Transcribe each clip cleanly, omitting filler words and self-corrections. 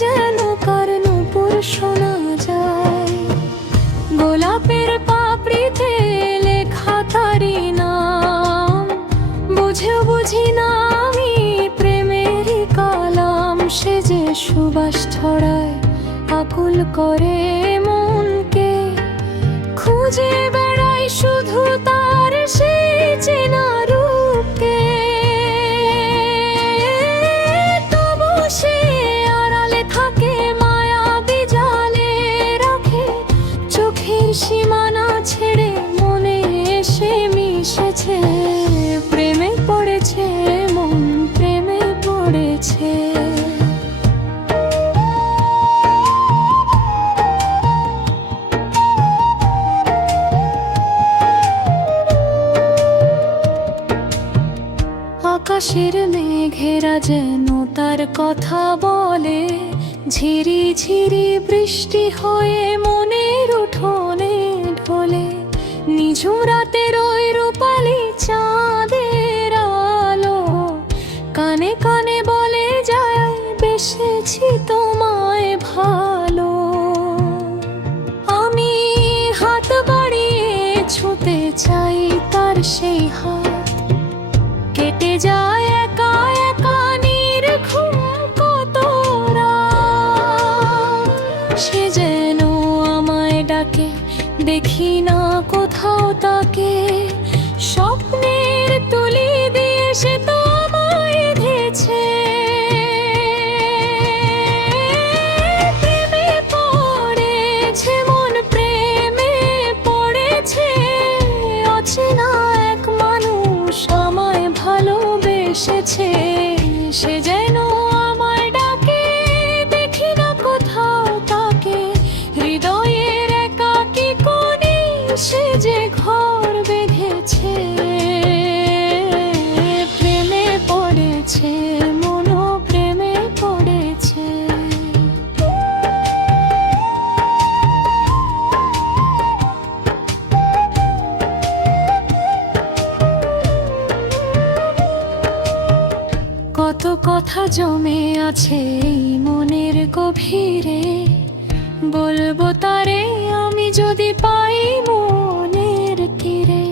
যেন কার নূপুর শোনা যায়। গোলাপের পাপড়িতে লেখা তারি নাম, বুঝেও বুঝি না আমি প্রেমেরই কালাম। সে যে সুবাস ছড়ায় আকুল করে মনকে, খুঁজে বেড়াই শুধু তার সেই চেনা রূপকে। তবু সে আড়ালে থাকে, মায়াবী জালে রাখে, চোখের সীমানা ছেড়ে মনে এসে মিশেছে। প্রেমে পড়েছে মন, প্রেমে পড়েছে। আকাশের মেঘেরা যেন তার কথা বলে, ঝিরি ঝিরি বৃষ্টি হয়ে মনের উঠোনে ঢোলে। নিঝুম রাতের ওই রূপালি চাঁদের আলো কানে কানে বলে যায়, বেসেছি তোমায় ভালো। আমি হাত বাড়িয়ে ছুঁতে চাই তার সেই হাত, কেটে যায় একা একা নির্ঘুম কত রাত। সে যেন আমায় ডাকে, দেখি না কোথাও তাকে, স্বপ্নের তুলি দিয়ে সে তো আমায় বেঁধেছে। প্রেমে পড়েছে মন, প্রেমে পড়েছে। অচেনা এক মানুষ আমায় ভালোবেসেছে। সে যেন আমায় ডাকে, দেখি না কোথাও তাকে, হৃদয়ের একাকী কোণে সে যে ঘর বেঁধেছে। প্রেমে পড়েছে মনও, প্রেমে পড়েছে। কত কথা জমে আছে এই মনের গভীরে, বলবো তারে আমি যদি পাই মনের তীরে।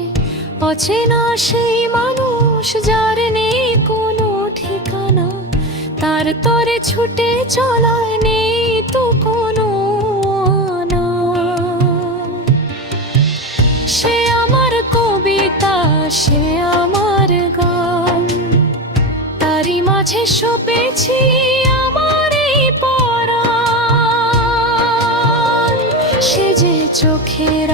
অচেনা সেই মানুষ যার নেই কোনো ঠিকানা, তার তরে ছুটে চলায় নেই তো কোনো আনা। সে আমার কবিতা, সে আমার গান, তারই মাঝে সপেছি আমার এই পরাণ। সে যে চোখের